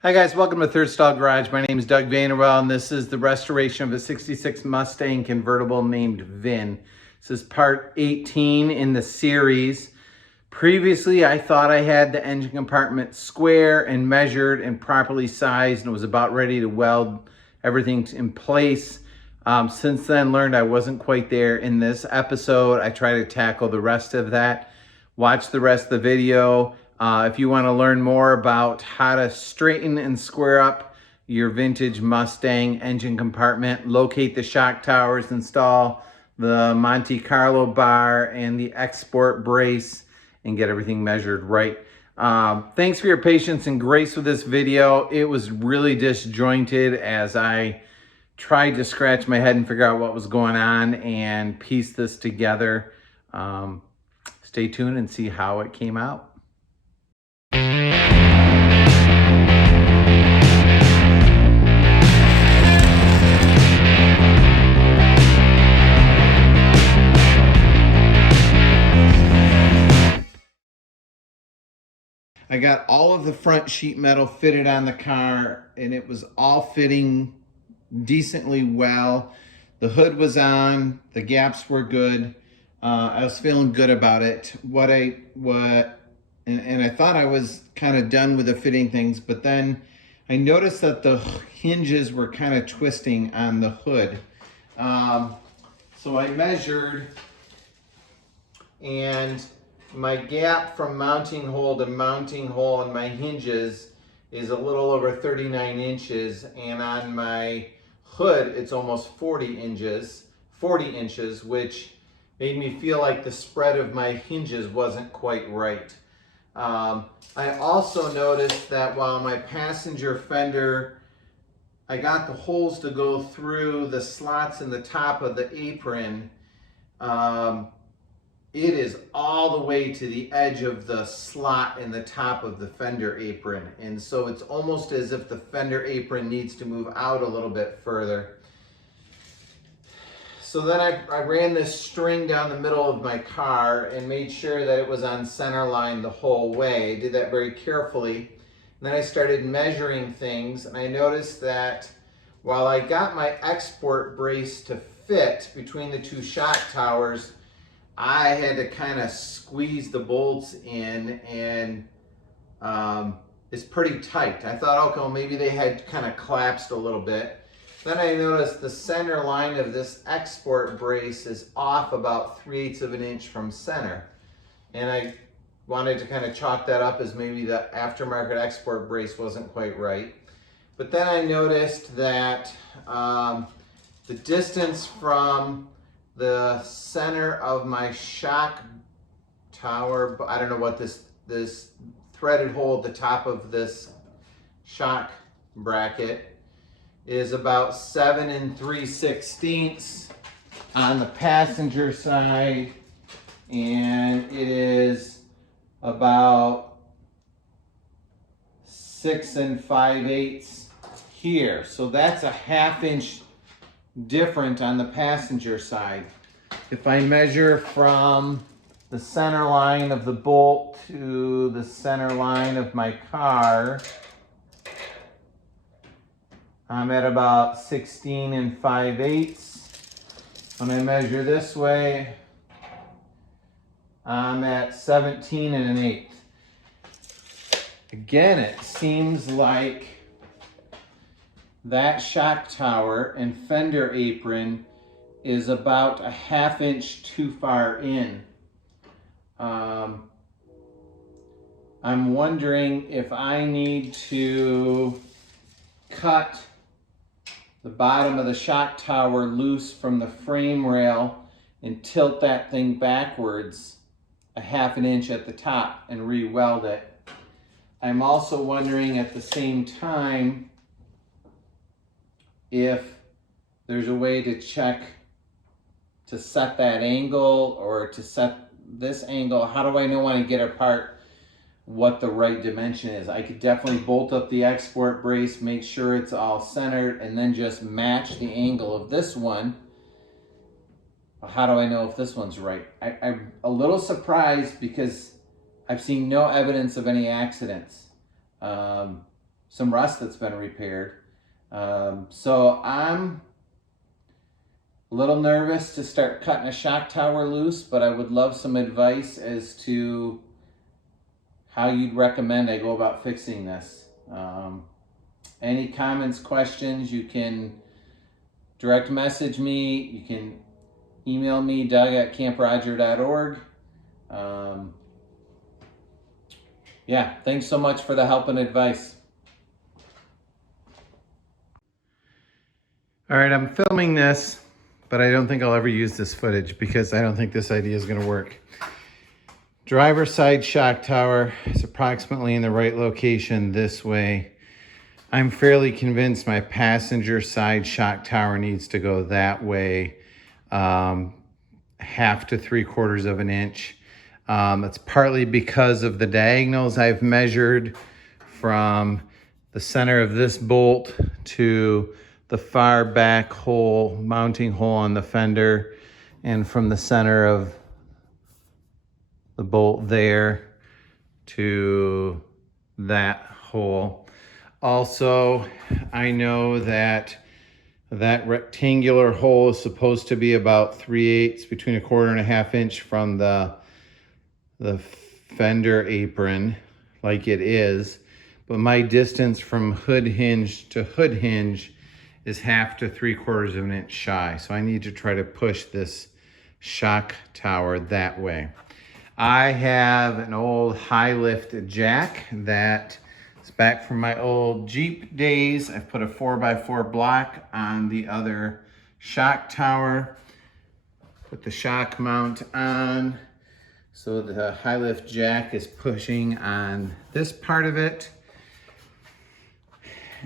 Hi guys, welcome to Third Stall Garage. My name is Doug Vanderwell and this is the restoration of a 66 Mustang convertible named Vin. This is part 18 in the series. Previously, I thought I had the engine compartment square and measured and properly sized and was about ready to weld everything in place. Since then, learned I wasn't quite there. In this episode, I try to tackle the rest of that. Watch the rest of the video. If you want to learn more about how to straighten and square up your vintage Mustang engine compartment, locate the shock towers, install the Monte Carlo bar and the export brace, and get everything measured right. Thanks for your patience and grace with this video. It was really disjointed as I tried to scratch my head and figure out what was going on and piece this together. Stay tuned and see how it came out. I got all of the front sheet metal fitted on the car and it was all fitting decently well. The hood was on, the gaps were good. I was feeling good about it. And I thought I was kind of done with the fitting things, but then I noticed that the hinges were kind of twisting on the hood. So I measured, and my gap from mounting hole to mounting hole on my hinges is a little over 39 inches, and on my hood it's almost 40 inches, which made me feel like the spread of my hinges wasn't quite right. I also noticed that while my passenger fender, I got the holes to go through the slots in the top of the apron, it is all the way to the edge of the slot in the top of the fender apron. And so it's almost as if the fender apron needs to move out a little bit further. So then I ran this string down the middle of my car and made sure that it was on center line the whole way. I did that very carefully. And then I started measuring things, and I noticed that while I got my export brace to fit between the two shock towers, I had to kind of squeeze the bolts in, and it's pretty tight. I thought, okay, well, maybe they had kind of collapsed a little bit. Then I noticed the center line of this export brace is off about 3/8 of an inch from center. And I wanted to kind of chalk that up as maybe the aftermarket export brace wasn't quite right. But then I noticed that the distance from the center of my shock tower, I don't know what this threaded hole at the top of this shock bracket is, about 7 3/16 on the passenger side, and it is about 6 5/8 here. So that's a 1/2 inch different on the passenger side. If I measure from the center line of the bolt to the center line of my car, I'm at about 16 5/8. When I measure this way, I'm at 17 1/8. Again, it seems like that shock tower and fender apron is about a 1/2 inch too far in. I'm wondering if I need to cut the bottom of the shock tower loose from the frame rail and tilt that thing backwards a 1/2 inch at the top and re-weld it. I'm also wondering at the same time if there's a way to check to set that angle or to set this angle. How do I know when I get apart what the right dimension is? I could definitely bolt up the export brace, make sure it's all centered, and then just match the angle of this one. How do I know if this one's right? I'm a little surprised because I've seen no evidence of any accidents. some rust that's been repaired. So I'm a little nervous to start cutting a shock tower loose, but I would love some advice as to how you'd recommend I go about fixing this. Any comments, questions, you can direct message me. You can email me, doug@camproger.org. Yeah, thanks so much for the help and advice. All right, I'm filming this, but I don't think I'll ever use this footage because I don't think this idea is going to work. Driver's side shock tower is approximately in the right location this way. I'm fairly convinced my passenger side shock tower needs to go that way, 1/2 to 3/4 of an inch. It's partly because of the diagonals I've measured from the center of this bolt to the far back hole, mounting hole on the fender, and from the center of the bolt there to that hole. Also, I know that that rectangular hole is supposed to be about 3/8, between 1/4 and 1/2 inch from the fender apron, like it is. But my distance from hood hinge to hood hinge is 1/2 to 3/4 of an inch shy. So I need to try to push this shock tower that way. I have an old high lift jack that is back from my old Jeep days. I've put a 4x4 block on the other shock tower. Put the shock mount on. So the high lift jack is pushing on this part of it.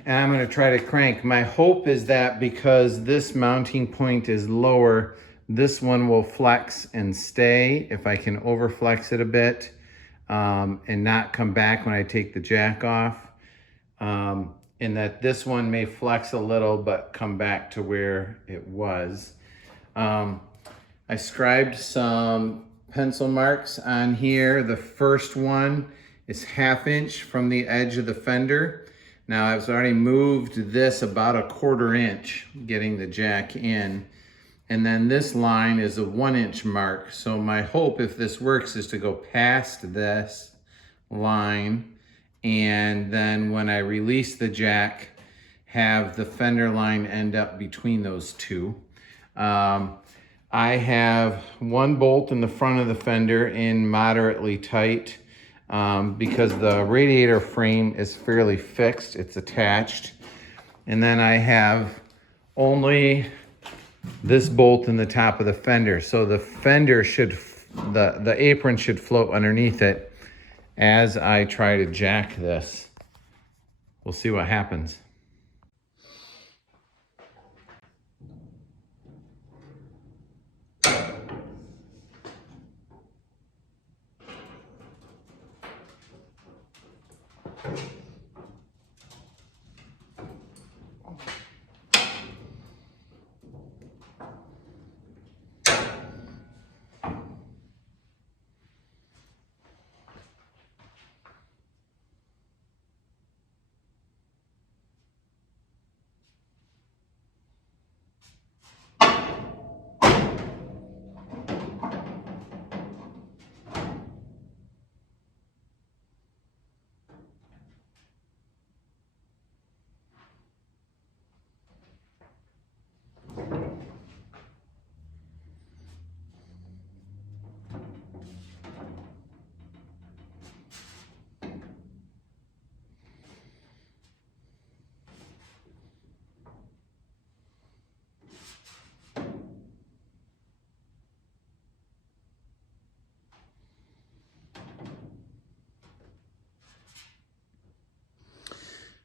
And I'm going to try to crank. My hope is that because this mounting point is lower, this one will flex and stay if I can overflex it a bit and not come back when I take the jack off. And that this one may flex a little but come back to where it was. I scribed some pencil marks on here. The first one is 1/2 inch from the edge of the fender. Now I've already moved this about 1/4 inch, getting the jack in. And then this line is a 1 inch mark. So my hope, if this works, is to go past this line. And then when I release the jack, have the fender line end up between those two. I have one bolt in the front of the fender in moderately tight because the radiator frame is fairly fixed. It's attached. And then I have only this bolt in the top of the fender. So the fender should, the apron should float underneath it as I try to jack this. We'll see what happens.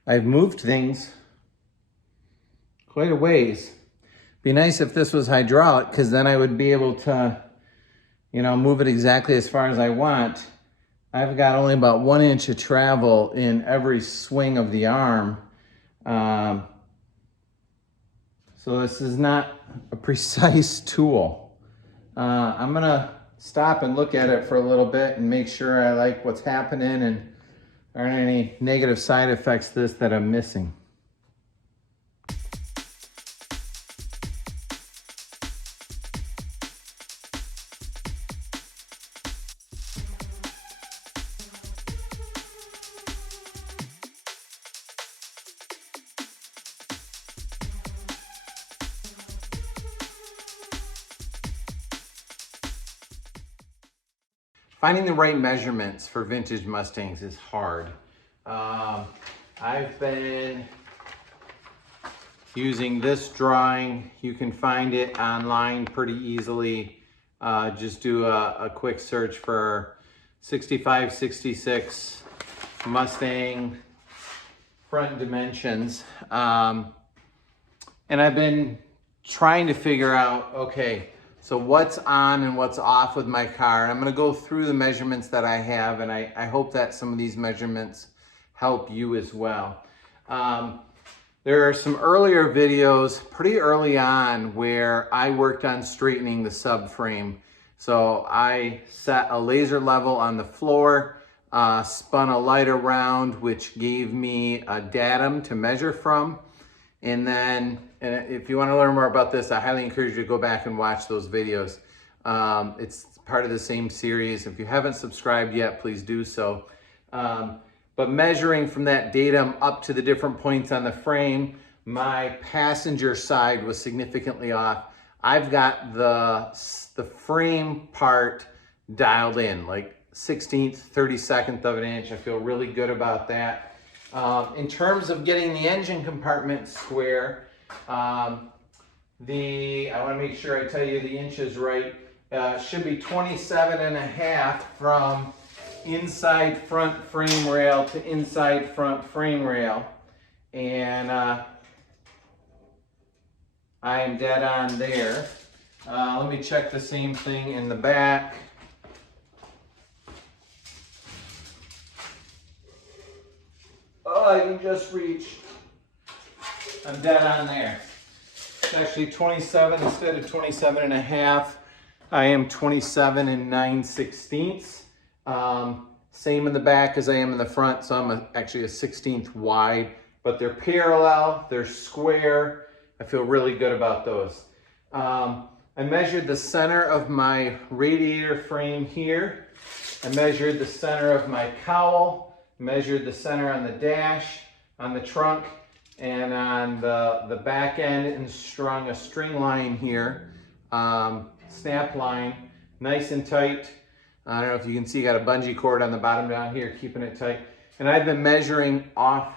I've moved things quite a ways. Be nice if this was hydraulic, because then I would be able to, you know, move it exactly as far as I want. I've got only about 1 inch of travel in every swing of the arm. So this is not a precise tool. I'm gonna stop and look at it for a little bit and make sure I like what's happening and aren't any negative side effects to this that I'm missing. Finding the right measurements for vintage Mustangs is hard. I've been using this drawing. You can find it online pretty easily. Just do a quick search for 65, 66 Mustang front dimensions. And I've been trying to figure out, okay, so what's on and what's off with my car. I'm gonna go through the measurements that I have, and I hope that some of these measurements help you as well. There are some earlier videos pretty early on where I worked on straightening the subframe. So I set a laser level on the floor, spun a light around, which gave me a datum to measure from. And then, if you want to learn more about this, I highly encourage you to go back and watch those videos. It's part of the same series. If you haven't subscribed yet, please do so. But measuring from that datum up to the different points on the frame, my passenger side was significantly off. I've got the frame part dialed in, like 1/16, 32nd of an inch. I feel really good about that. In terms of getting the engine compartment square, I want to make sure I tell you the inches right. Should be 27.5 from inside front frame rail to inside front frame rail. And I am dead on there. Let me check the same thing in the back. Oh, I can just reach. I'm dead on there. It's actually 27 instead of 27.5. I am 27 9/16. Same in the back as I am in the front, so I'm actually a 1/16 wide, but they're parallel, they're square. I feel really good about those. I measured the center of my radiator frame here. I measured the center of my cowl. Measured the center on the dash, on the trunk, and on the back end, and strung a string line here, snap line, nice and tight. I don't know if you can see, got a bungee cord on the bottom down here, keeping it tight. And I've been measuring off,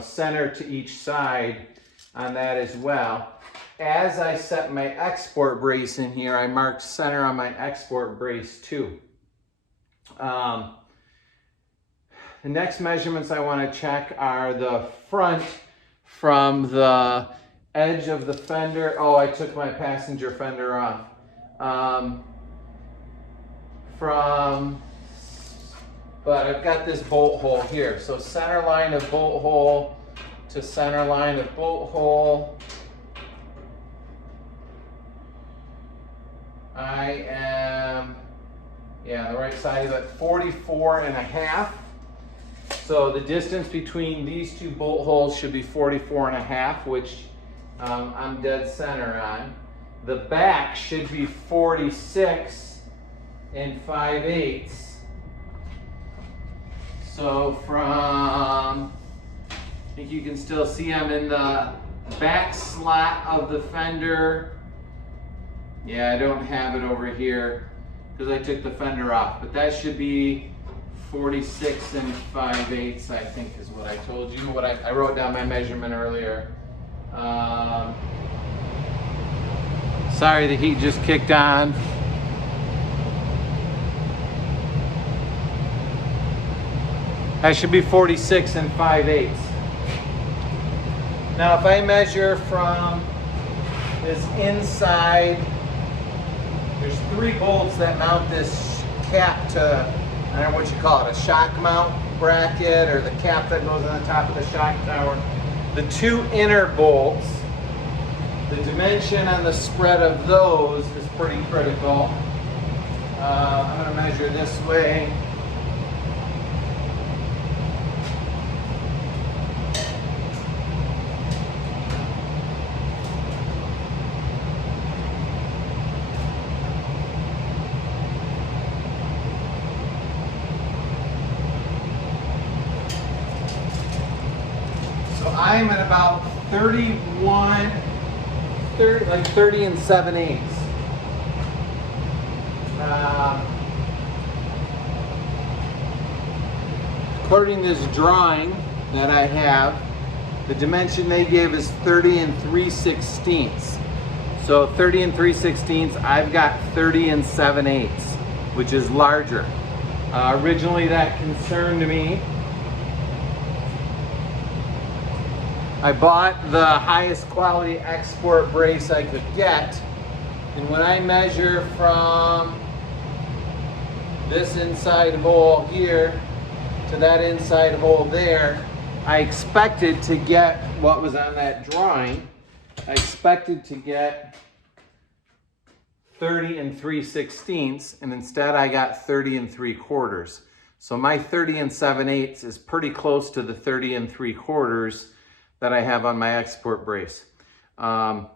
center to each side on that as well. As I set my export brace in here, I marked center on my export brace too. The next measurements I want to check are the front from the edge of the fender. Oh, I took my passenger fender off. But I've got this bolt hole here. So center line of bolt hole to center line of bolt hole. I am, on the right side of it, 44.5. So the distance between these two bolt holes should be 44.5, which I'm dead center on. The back should be 46 5/8. So from, I think you can still see I'm in the back slot of the fender. Yeah, I don't have it over here because I took the fender off, but that should be 46 5/8, I think is what I told you. I wrote down my measurement earlier. Sorry, the heat just kicked on. That should be 46 5/8. Now, if I measure from this inside, there's 3 bolts that mount this cap to, I don't know what you call it, a shock mount bracket, or the cap that goes on the top of the shock tower. The 2 inner bolts, the dimension on the spread of those is pretty critical. I'm going to measure this way. So I'm at about 31, 30, like 30 and 7/8. According to this drawing that I have, the dimension they give is 30 and 3/16. So 30 and 3/16, I've got 30 and 7/8, which is larger. Originally that concerned me. I bought the highest quality export brace I could get, and when I measure from this inside hole here to that inside hole there, I expected to get what was on that drawing. I expected to get 30 and 3/16, and instead I got 30 and 3/4. So my 30 and 7/8 is pretty close to the 30 and 3/4 that I have on my export brace. The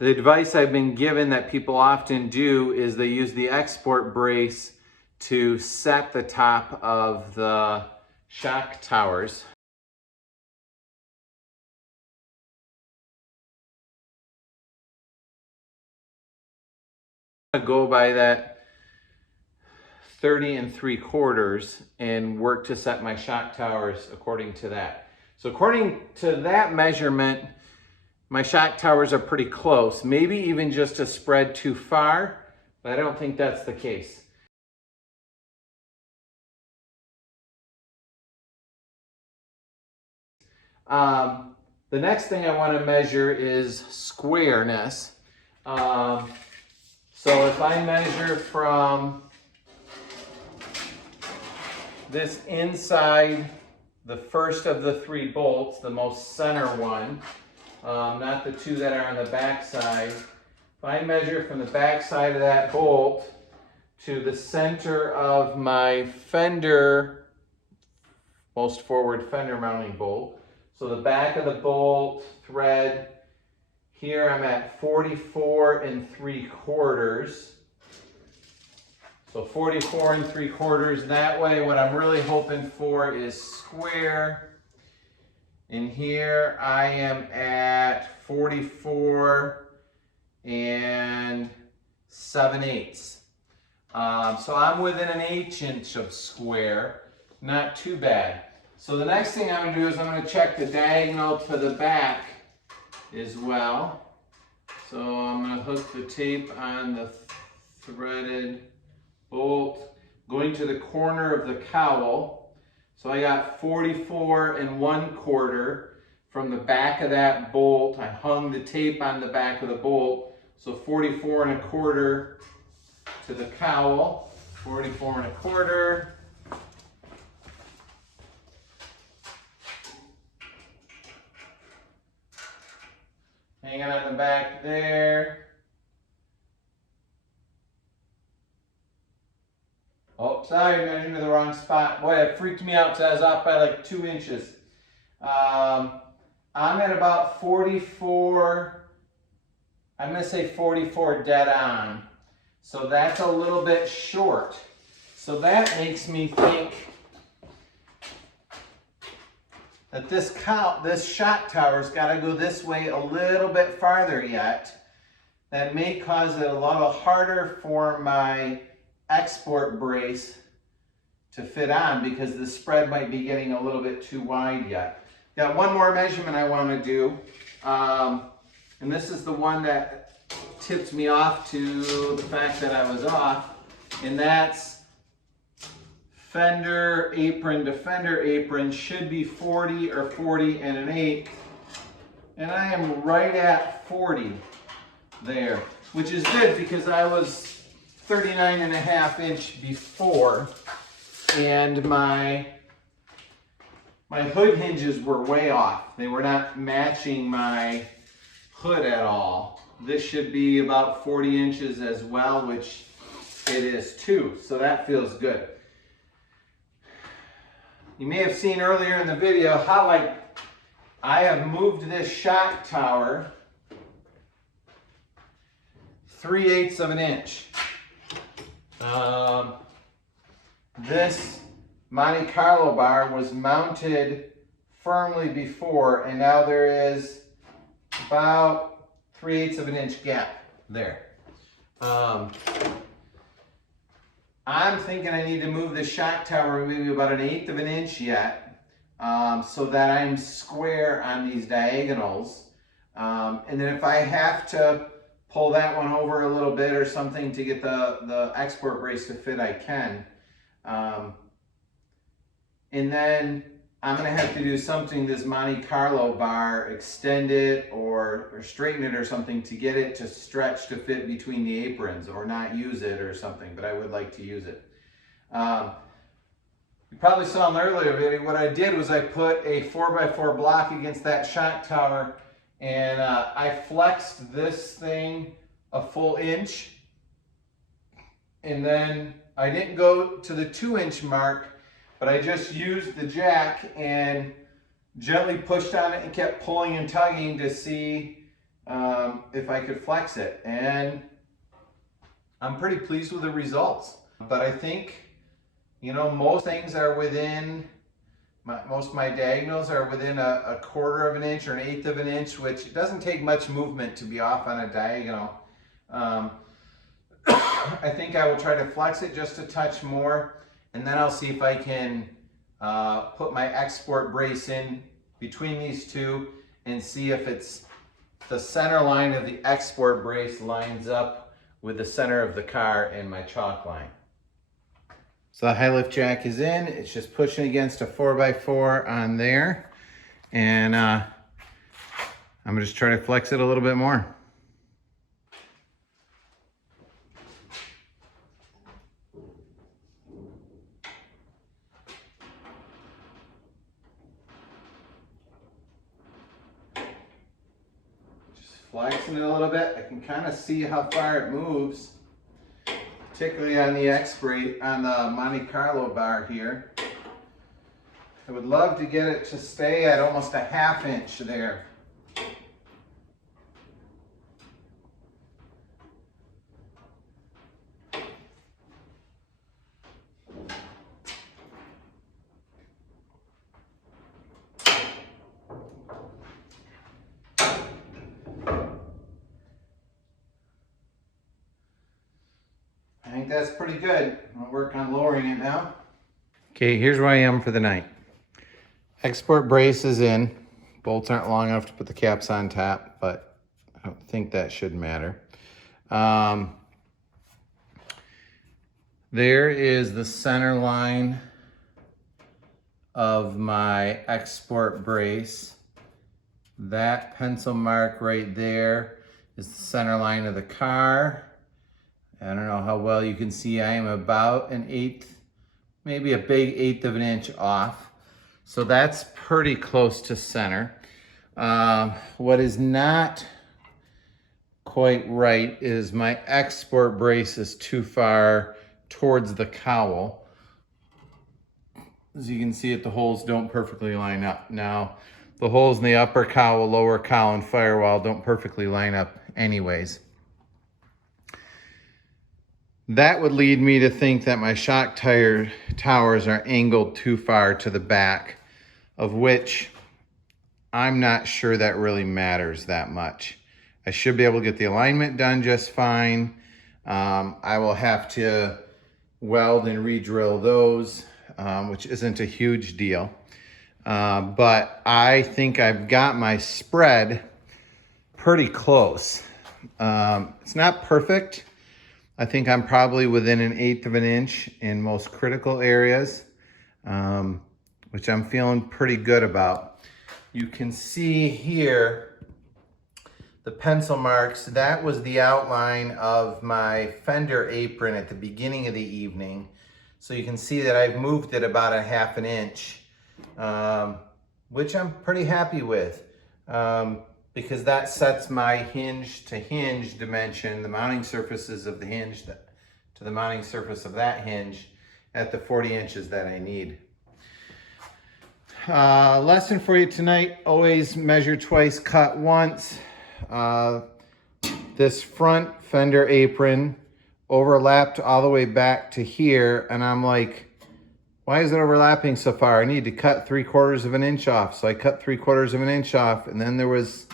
advice I've been given that people often do is they use the export brace to set the top of the shock towers. I go by that 30 and 3/4 and work to set my shock towers according to that. So according to that measurement, my shock towers are pretty close, maybe even just a spread too far, but I don't think that's the case. The next thing I want to measure is squareness. So if I measure from this inside, the first of the 3 bolts, the most center one, not the 2 that are on the back side. If I measure from the back side of that bolt to the center of my fender, most forward fender mounting bolt, so the back of the bolt thread, here I'm at 44 and 3/4. So 44 and 3/4, that way what I'm really hoping for is square. And here I am at 44 and 7/8. So I'm within an 1/8 of square, not too bad. So the next thing I'm going to do is I'm going to check the diagonal to the back as well. So I'm going to hook the tape on the threaded bolt going to the corner of the cowl. So I got 44 and 1/4 from the back of that bolt. I hung the tape on the back of the bolt. So 44 and 1/4 to the cowl, 44 and 1/4. Hanging on the back there. Oh, sorry, measuring to the wrong spot. Boy, it freaked me out because I was off by like 2 inches. I'm at about 44, I'm going to say 44 dead on. So that's a little bit short. So that makes me think that this shock tower's got to go this way a little bit farther yet. That may cause it a little harder for my export brace to fit on because the spread might be getting a little bit too wide yet. Got one more measurement I want to do, and this is the one that tipped me off to the fact that I was off, and that's fender apron to fender apron should be 40 or 40 and an 1/8, and I am right at 40 there, which is good because I was 39 and a half inch before, and my hood hinges were way off. They were not matching my hood at all. This should be about 40 inches as well, which it is too, so that feels good. You may have seen earlier in the video how I have moved this shock tower 3/8 of an inch. This Monte Carlo bar was mounted firmly before, and now there is about 3/8 of an inch gap there. I'm thinking I need to move the shock tower maybe about 1/8 of an inch yet, so that I'm square on these diagonals. And then if I have to pull that one over a little bit or something to get the export brace to fit, I can. And then I'm gonna have to do something, this Monte Carlo bar, extend it or straighten it or something to get it to stretch to fit between the aprons, or not use it or something, but I would like to use it. You probably saw in the earlier video, what I did was I put a 4x4 block against that shock tower, and I flexed this thing a full inch, and then I didn't go to the 2-inch mark, but I just used the jack and gently pushed on it and kept pulling and tugging to see if I could flex it. And I'm pretty pleased with the results. But I think, you know, most things are within, most of my diagonals are within a 1/4 of an inch or 1/8 of an inch, which doesn't take much movement to be off on a diagonal. I think I will try to flex it just a touch more, and then I'll see if I can put my export brace in between these two and see if it's the center line of the export brace lines up with the center of the car and my chalk line. So the high lift jack is in. It's just pushing against a 4x4 on there. And I'm gonna just try to flex it a little bit more. Flexing it a little bit. I can kind of see how far it moves, particularly on the on the Monte Carlo bar here. I would love to get it to stay at almost a 1/2 inch there. I think that's pretty good. I'll work on lowering it now. Okay, here's where I am for the night. Export brace is in. Bolts aren't long enough to put the caps on top, but I don't think that should matter. There is the center line of my export brace. That pencil mark right there is the center line of the car. I don't know how well you can see. I am about 1/8, maybe a big 1/8 of an inch off. So that's pretty close to center. What is not quite right is my export brace is too far towards the cowl. As you can see, the holes don't perfectly line up. Now, the holes in the upper cowl, lower cowl, and firewall don't perfectly line up anyways. That would lead me to think that my shock towers are angled too far to the back, of which I'm not sure that really matters that much. I should be able to get the alignment done just fine. I will have to weld and re-drill those, which isn't a huge deal. But I think I've got my spread pretty close. It's not perfect. I think I'm probably within 1/8 of an inch in most critical areas, which I'm feeling pretty good about. You can see here the pencil marks. That was the outline of my fender apron at the beginning of the evening. So you can see that I've moved it about 1/2 inch, which I'm pretty happy with. Because that sets my hinge to hinge dimension, the mounting surfaces of the hinge to the mounting surface of that hinge at the 40 inches that I need. Lesson for you tonight, always measure twice, cut once. This front fender apron overlapped all the way back to here, and I'm like why is it overlapping so far? I need to cut 3/4 of an inch off. So I cut 3/4 of an inch off, and then there was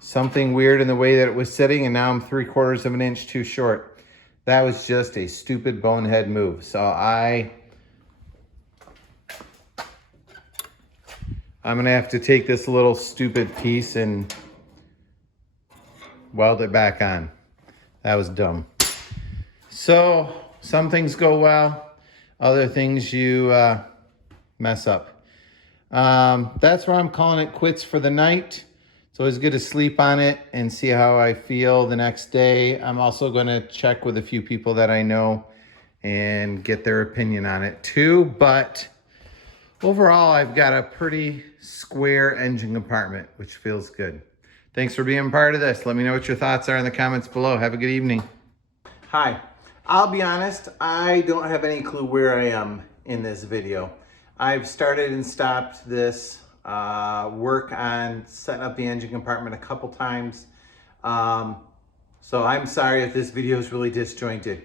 something weird in the way that it was sitting, and now I'm 3/4 of an inch too short. That was just a stupid bonehead move. So I'm gonna have to take this little stupid piece and weld it back on. That was dumb. So some things go well, other things you mess up. That's where I'm calling it quits for the night. It's always good to sleep on it and see how I feel the next day. I'm also gonna check with a few people that I know and get their opinion on it too. But overall, I've got a pretty square engine compartment, which feels good. Thanks for being part of this. Let me know what your thoughts are in the comments below. Have a good evening. Hi, I'll be honest, I don't have any clue where I am in this video. I've started and stopped this work on setting up the engine compartment a couple times. So I'm sorry if this video is really disjointed.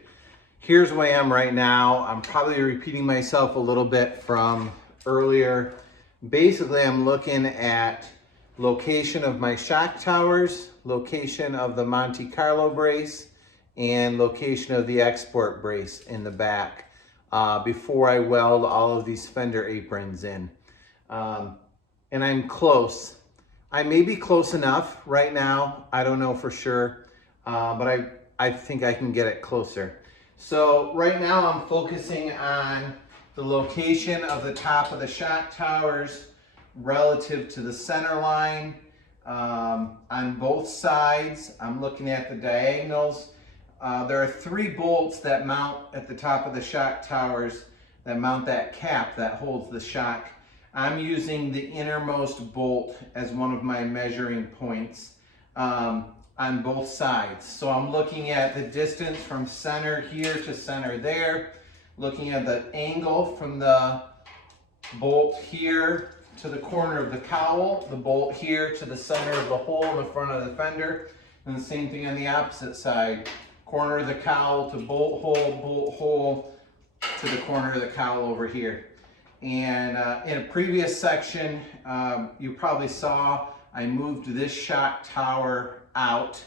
Here's where I am right now. I'm probably repeating myself a little bit from earlier. Basically, I'm looking at location of my shock towers, location of the Monte Carlo brace, and location of the export brace in the back before I weld all of these fender aprons in. And I'm close. I may be close enough right now. I don't know for sure, but I think I can get it closer. So right now I'm focusing on the location of the top of the shock towers relative to the center line. On both sides, I'm looking at the diagonals. There are 3 bolts that mount at the top of the shock towers that mount that cap that holds the shock. I'm using the innermost bolt as one of my measuring points on both sides. So I'm looking at the distance from center here to center there, looking at the angle from the bolt here to the corner of the cowl, the bolt here to the center of the hole in the front of the fender, and the same thing on the opposite side. Corner of the cowl to bolt hole to the corner of the cowl over here. And in a previous section, you probably saw I moved this shock tower out,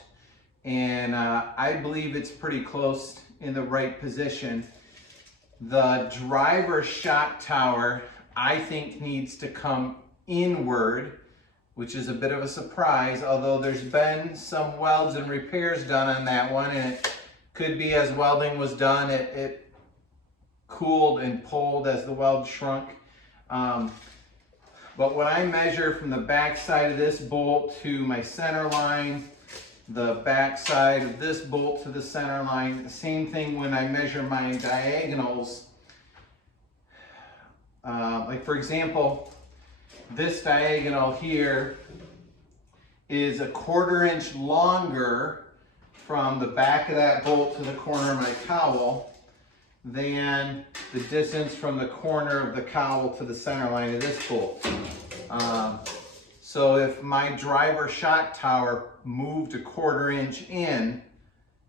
and I believe it's pretty close in the right position. The driver's shock tower, I think, needs to come inward, which is a bit of a surprise, although there's been some welds and repairs done on that one, and it could be as welding was done, it cooled and pulled as the weld shrunk. But when I measure from the back side of this bolt to my center line, the back side of this bolt to the center line, the same thing when I measure my diagonals. Like for example, this diagonal here is a 1/4 inch longer from the back of that bolt to the corner of my cowl than the distance from the corner of the cowl to the center line of this bolt. So if my driver shock tower moved a 1/4 inch in,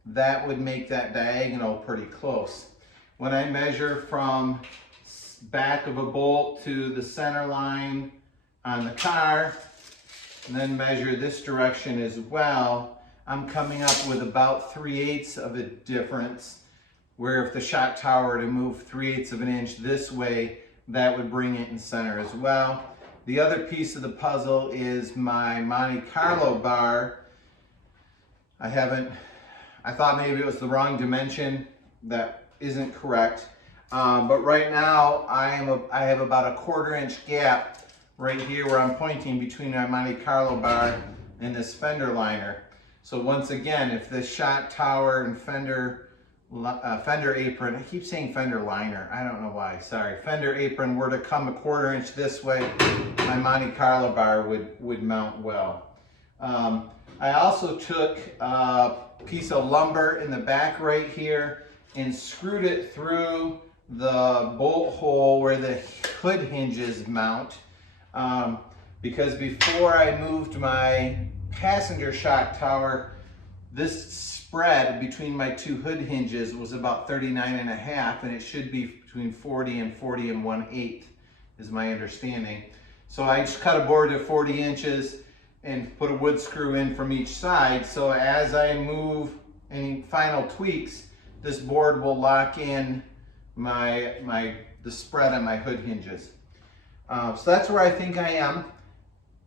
that would make that diagonal pretty close. When I measure from back of a bolt to the center line on the car, and then measure this direction as well, I'm coming up with about 3/8 of a difference, where if the shock tower were to move 3/8 of an inch this way, that would bring it in center as well. The other piece of the puzzle is my Monte Carlo bar. I thought maybe it was the wrong dimension. That isn't correct. But right now I have about a 1/4 inch gap right here where I'm pointing between my Monte Carlo bar and this fender liner. So once again, if this shock tower and fender apron, I keep saying fender liner, I don't know why, sorry, fender apron were to come a 1/4 inch this way, my Monte Carlo bar would mount well. I also took a piece of lumber in the back right here and screwed it through the bolt hole where the hood hinges mount, because before I moved my passenger shock tower, this spread between my two hood hinges was about 39.5, and it should be between 40 and 40 and 1/8 is my understanding. So I just cut a board to 40 inches and put a wood screw in from each side. So as I move any final tweaks, this board will lock in the spread on my hood hinges. So that's where I think I am.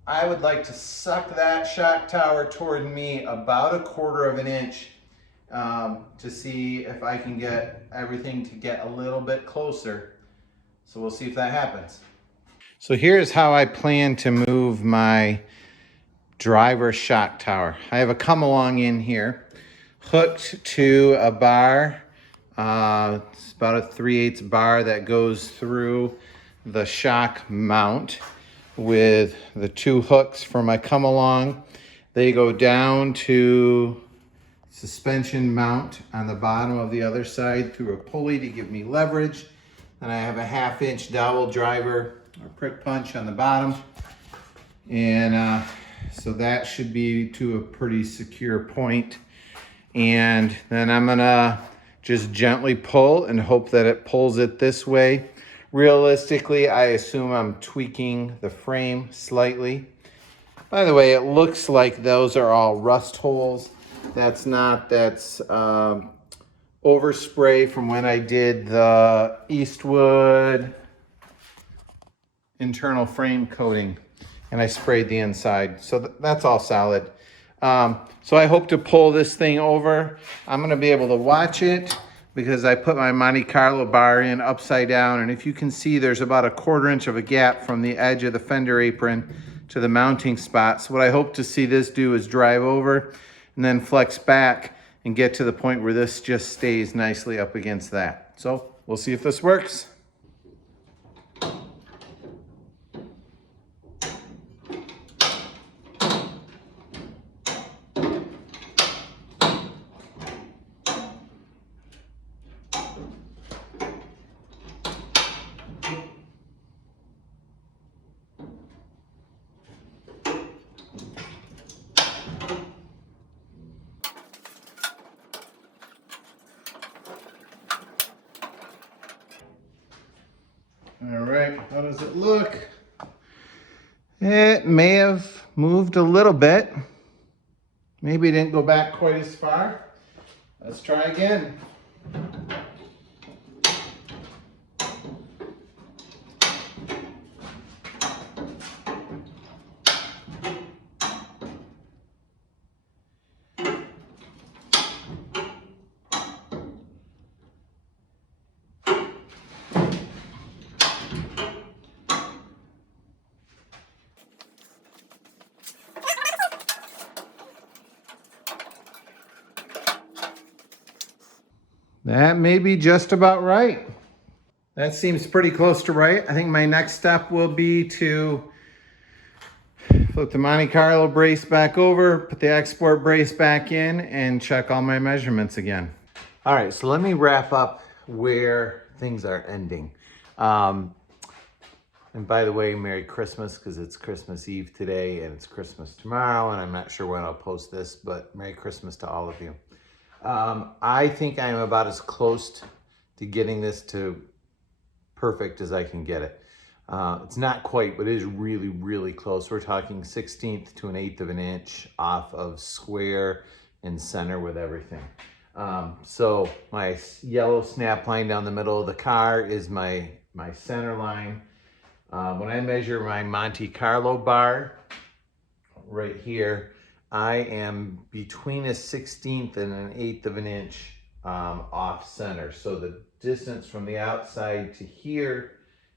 I would like to suck that shock tower toward me about 1/4 of an inch to see if I can get everything to get a little bit closer. So we'll see if that happens. So here's how I plan to move my driver shock tower. I have a come along in here hooked to a bar. It's about a 3/8 bar that goes through the shock mount with the two hooks for my come along. They go down to suspension mount on the bottom of the other side through a pulley to give me leverage. And I have a 1/2 inch dowel driver or prick punch on the bottom. And so that should be to a pretty secure point. And then I'm gonna just gently pull and hope that it pulls it this way. Realistically, I assume I'm tweaking the frame slightly. By the way, it looks like those are all rust holes. That's not, that's overspray from when I did the Eastwood internal frame coating and I sprayed the inside. So that's all solid. So I hope to pull this thing over. I'm gonna be able to watch it because I put my Monte Carlo bar in upside down, and if you can see, there's about 1/4 inch of a gap from the edge of the fender apron to the mounting spot. So what I hope to see this do is drive over and then flex back and get to the point where this just stays nicely up against that. So we'll see if this works. All right, how does it look? It may have moved a little bit. Maybe it didn't go back quite as far. Let's try again. That may be just about right. That seems pretty close to right. I think my next step will be to flip the Monte Carlo brace back over, put the export brace back in, and check all my measurements again. All right, so let me wrap up where things are ending. And by the way, Merry Christmas, because it's Christmas Eve today and it's Christmas tomorrow, and I'm not sure when I'll post this, but Merry Christmas to all of you. I think I'm about as close to getting this to perfect as I can get it. It's not quite, but it is really, really close. We're talking 1/16 to 1/8 of an inch off of square and center with everything. So my yellow snap line down the middle of the car is my center line. When I measure my Monte Carlo bar right here, I am between 1/16 and 1/8 of an inch off center. So the distance from the outside to here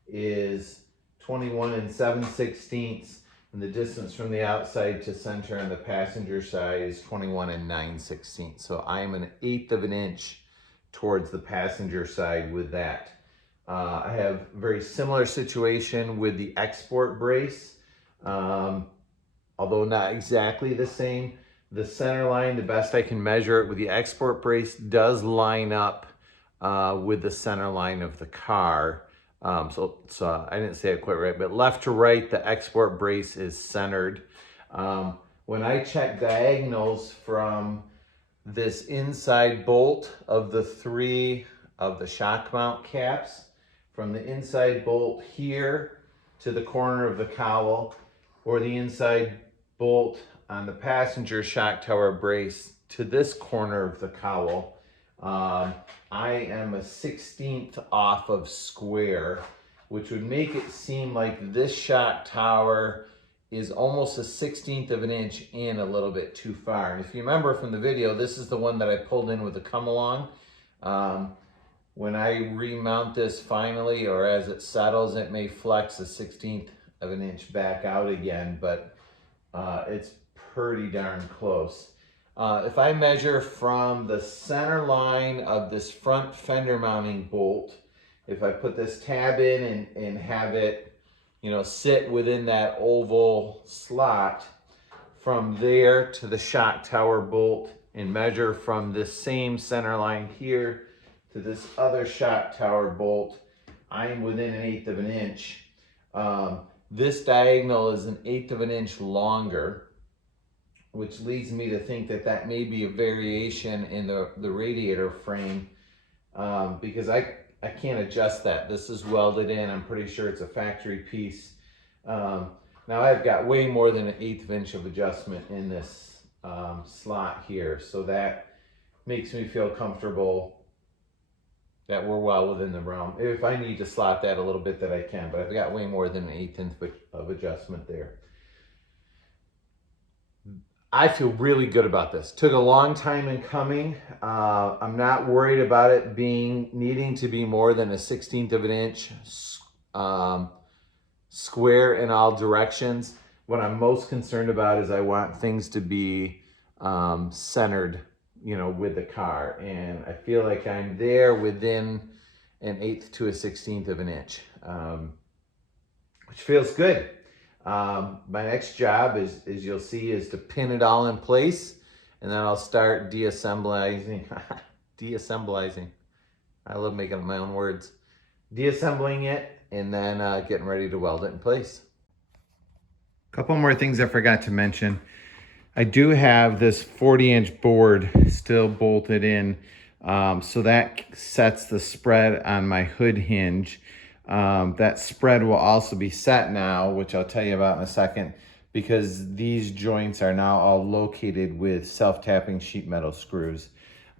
is 21 7/16, and the distance from the outside to center on the passenger side is 21 9/16. So I am 1/8 of an inch towards the passenger side with that. I have a very similar situation with the export brace. Although not exactly the same. The center line, the best I can measure it with the export brace, does line up with the center line of the car. So I didn't say it quite right, but left to right, the export brace is centered. When I check diagonals from this inside bolt of the 3 of the shock mount caps, from the inside bolt here to the corner of the cowl, or the inside bolt on the passenger shock tower brace to this corner of the cowl. I am a 1/16 off of square, which would make it seem like this shock tower is almost a 1/16 of an inch in a little bit too far. And if you remember from the video, this is the one that I pulled in with the come along. When I remount this finally, or as it settles, it may flex a 1/16 of an inch back out again, but it's pretty darn close. If I measure from the center line of this front fender mounting bolt, if I put this tab in and have it, you know, sit within that oval slot, from there to the shock tower bolt, and measure from this same center line here to this other shock tower bolt, I'm within 1/8 of an inch. This diagonal is 1/8 of an inch longer, which leads me to think that that may be a variation in the radiator frame, because I can't adjust that. This is welded in. I'm pretty sure it's a factory piece. Now I've got way more than 1/8 of an inch of adjustment in this slot here, so that makes me feel comfortable that we're well within the realm. If I need to slot that a little bit, that I can, but I've got way more than 1/8 inch of adjustment there. I feel really good about this. Took a long time in coming. I'm not worried about it needing to be more than a 1/16 of an inch square in all directions. What I'm most concerned about is I want things to be centered, you know, with the car. And I feel like I'm there within 1/8 to a 1/16 of an inch, which feels good. My next job is you'll see, is to pin it all in place, and then I'll start deassembling. I love making up my own words. Deassembling it, and then getting ready to weld it in place. A couple more things I forgot to mention. I do have this 40-inch board still bolted in, so that sets the spread on my hood hinge. That spread will also be set now, which I'll tell you about in a second, because these joints are now all located with self-tapping sheet metal screws.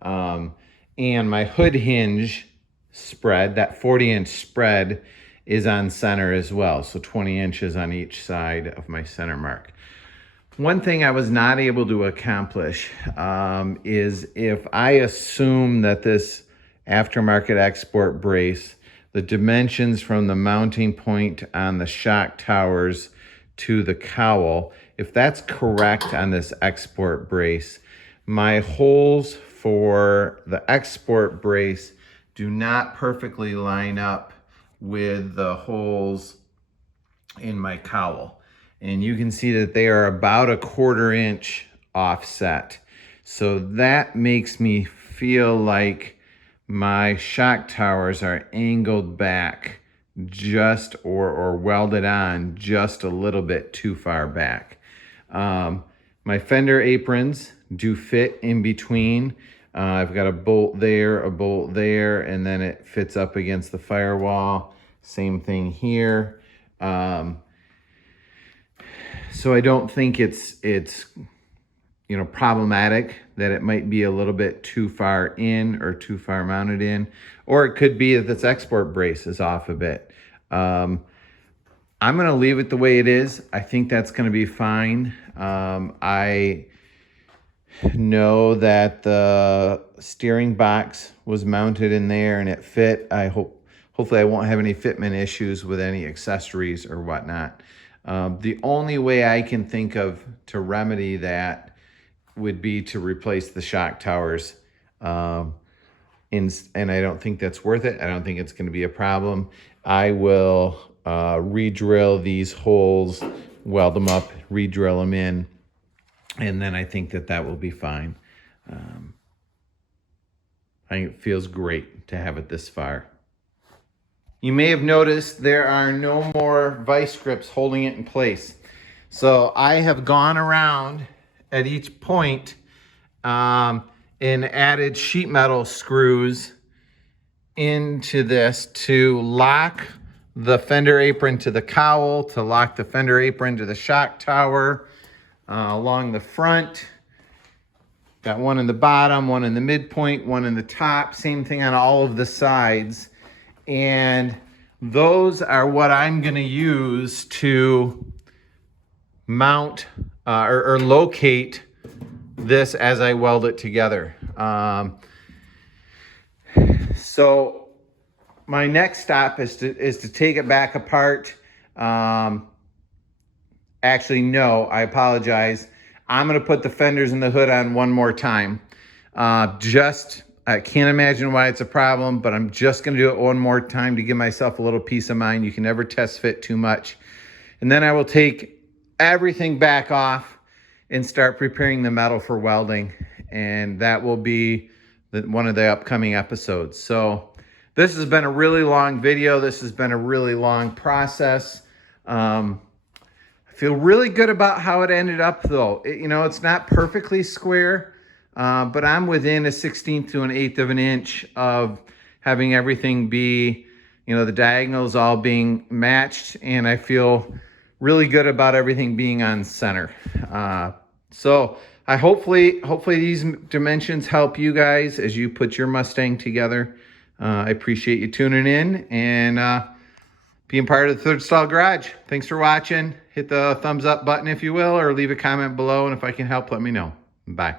And my hood hinge spread, that 40-inch spread, is on center as well, so 20 inches on each side of my center mark. One thing I was not able to accomplish is, if I assume that this aftermarket export brace, the dimensions from the mounting point on the shock towers to the cowl, if that's correct on this export brace, my holes for the export brace do not perfectly line up with the holes in my cowl. And you can see that they are about 1/4 inch offset. So that makes me feel like my shock towers are angled back just, or welded on just a little bit too far back. My fender aprons do fit in between. I've got a bolt there, and then it fits up against the firewall. Same thing here. So I don't think it's you know, problematic that it might be a little bit too far in or too far mounted in, or it could be that this export brace is off a bit. I'm gonna leave it the way it is. I think that's gonna be fine. I know that the steering box was mounted in there and it fit. Hopefully I won't have any fitment issues with any accessories or whatnot. The only way I can think of to remedy that would be to replace the shock towers. And I don't think that's worth it. I don't think it's going to be a problem. I will re-drill these holes, weld them up, re-drill them in, and then I think that will be fine. I think it feels great to have it this far. You may have noticed there are no more vice grips holding it in place. So I have gone around at each point and added sheet metal screws into this to lock the fender apron to the cowl, to lock the fender apron to the shock tower along the front. Got one in the bottom, one in the midpoint, one in the top, same thing on all of the sides. And those are what I'm gonna use to mount or locate this as I weld it together. So my next stop is to take it back apart. Actually, no, I apologize. I'm gonna put the fenders and the hood on one more time. I can't imagine why it's a problem, but I'm just gonna do it one more time to give myself a little peace of mind. You can never test fit too much. And then I will take everything back off and start preparing the metal for welding. And that will be one of the upcoming episodes. So this has been a really long video. This has been a really long process. I feel really good about how it ended up though. It's not perfectly square, but I'm within a 1/16 to an 1/8 of an inch of having everything be, the diagonals all being matched, and I feel really good about everything being on center. So hopefully these dimensions help you guys as you put your Mustang together. I appreciate you tuning in and being part of the Third Stall Garage. Thanks for watching. Hit the thumbs up button if you will, or leave a comment below, and if I can help, let me know. Bye.